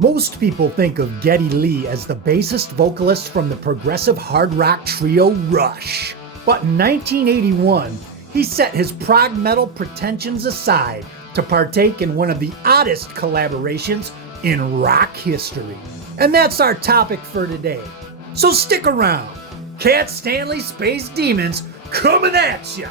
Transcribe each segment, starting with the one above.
Most people think of Geddy Lee as the bassist vocalist from the progressive hard rock trio Rush. But in 1981, he set his prog metal pretensions aside to partake in one of the oddest collaborations in rock history. And that's our topic for today. So stick around. Cat Stanley Space Demons coming at ya!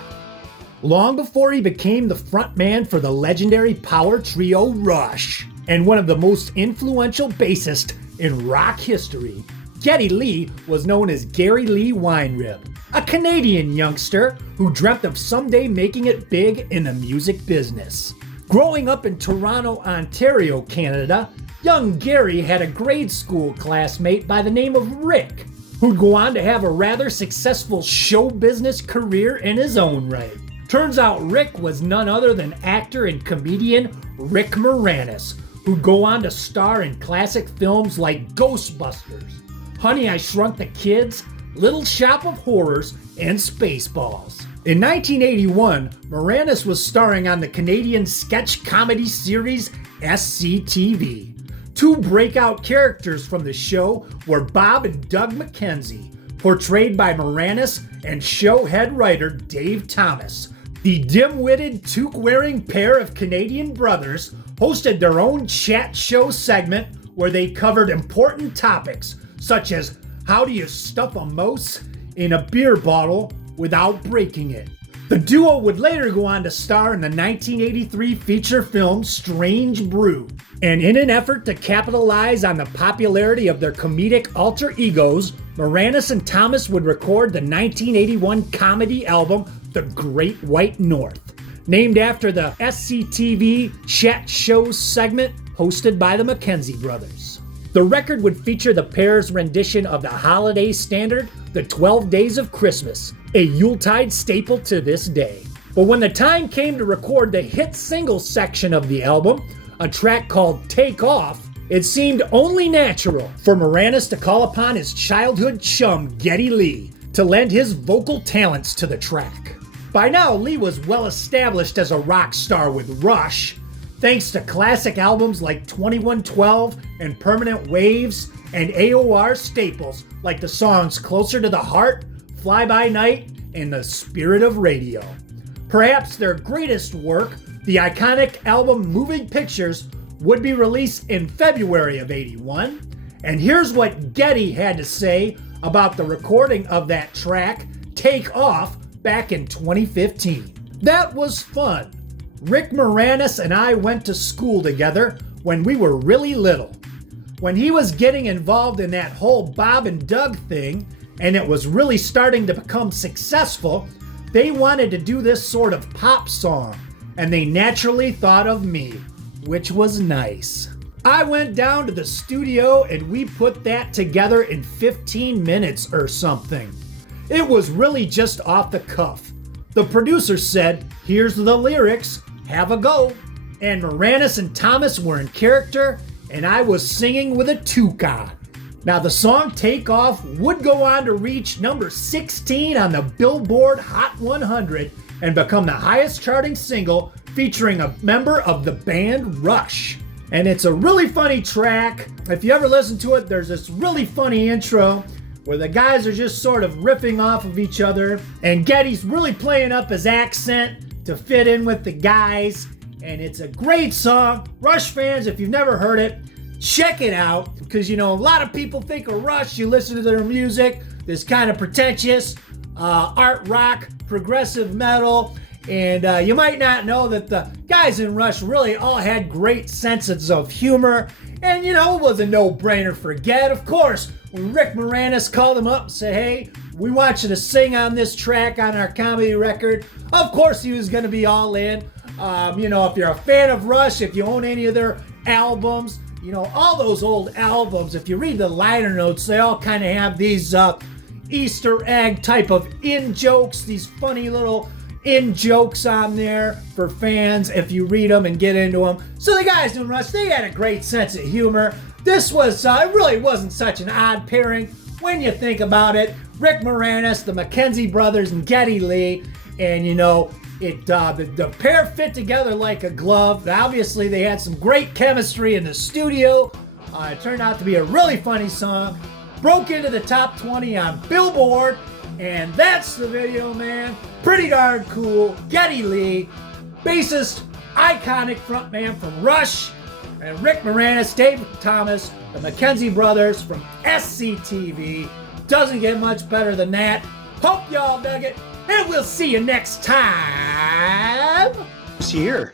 Long before he became the frontman for the legendary power trio Rush, and one of the most influential bassists in rock history, Geddy Lee was known as Gary Lee Weinrib, a Canadian youngster who dreamt of someday making it big in the music business. Growing up in Toronto, Ontario, Canada, young Gary had a grade school classmate by the name of Rick, who'd go on to have a rather successful show business career in his own right. Turns out Rick was none other than actor and comedian Rick Moranis, who'd go on to star in classic films like Ghostbusters, Honey, I Shrunk the Kids, Little Shop of Horrors, and Spaceballs. In 1981, Moranis was starring on the Canadian sketch comedy series SCTV. Two breakout characters from the show were Bob and Doug McKenzie, portrayed by Moranis and show head writer Dave Thomas. The dim-witted, toque-wearing pair of Canadian brothers hosted their own chat show segment where they covered important topics such as how do you stuff a mouse in a beer bottle without breaking it. The duo would later go on to star in the 1983 feature film Strange Brew. And in an effort to capitalize on the popularity of their comedic alter egos, Moranis and Thomas would record the 1981 comedy album The Great White North, named after the SCTV chat show segment hosted by the McKenzie Brothers. The record would feature the pair's rendition of the holiday standard, The 12 Days of Christmas, a Yuletide staple to this day. But when the time came to record the hit single section of the album, a track called Take Off, it seemed only natural for Moranis to call upon his childhood chum Geddy Lee to lend his vocal talents to the track. By now, Lee was well established as a rock star with Rush, thanks to classic albums like 2112 and Permanent Waves, and AOR staples like the songs Closer to the Heart, Fly By Night, and The Spirit of Radio. Perhaps their greatest work, the iconic album Moving Pictures, would be released in February of '81, and here's what Geddy had to say about the recording of that track, Take Off, back in 2015. That was fun. Rick Moranis and I went to school together when we were really little. When he was getting involved in that whole Bob and Doug thing, and it was really starting to become successful, they wanted to do this sort of pop song, and they naturally thought of me, which was nice. I went down to the studio and we put that together in 15 minutes or something. It was really just off the cuff. The producer said, "Here's the lyrics, have a go." And Moranis and Thomas were in character, and I was singing with a toque on. Now the song Take Off would go on to reach number 16 on the Billboard Hot 100 and become the highest charting single featuring a member of the band Rush. And it's a really funny track. If you ever listen to it, there's this really funny intro where the guys are just sort of riffing off of each other, and Geddy's really playing up his accent to fit in with the guys, and it's a great song. Rush fans, if you've never heard it, check it out, because a lot of people think of Rush, you listen to their music, this kind of pretentious art rock, progressive metal, and you might not know that the guys in Rush really all had great senses of humor, and it was a no-brainer for Ged. Of course, when Rick Moranis called him up and said, "Hey, we want you to sing on this track on our comedy record," of course he was going to be all in. If you're a fan of Rush, if you own any of their albums, all those old albums, if you read the liner notes, they all kind of have these Easter egg type of in-jokes, these funny little in-jokes on there for fans if you read them and get into them. So the guys in Rush, they had a great sense of humor. This was, it really wasn't such an odd pairing when you think about it. Rick Moranis, the McKenzie Brothers, and Geddy Lee, and the pair fit together like a glove. Obviously, they had some great chemistry in the studio, It turned out to be a really funny song. Broke into the top 20 on Billboard. And that's the video, man. Pretty darn cool. Geddy Lee, bassist, iconic frontman from Rush, and Rick Moranis, Dave Thomas, the McKenzie Brothers from SCTV. Doesn't get much better than that. Hope y'all dug it, and we'll see you next time. See here.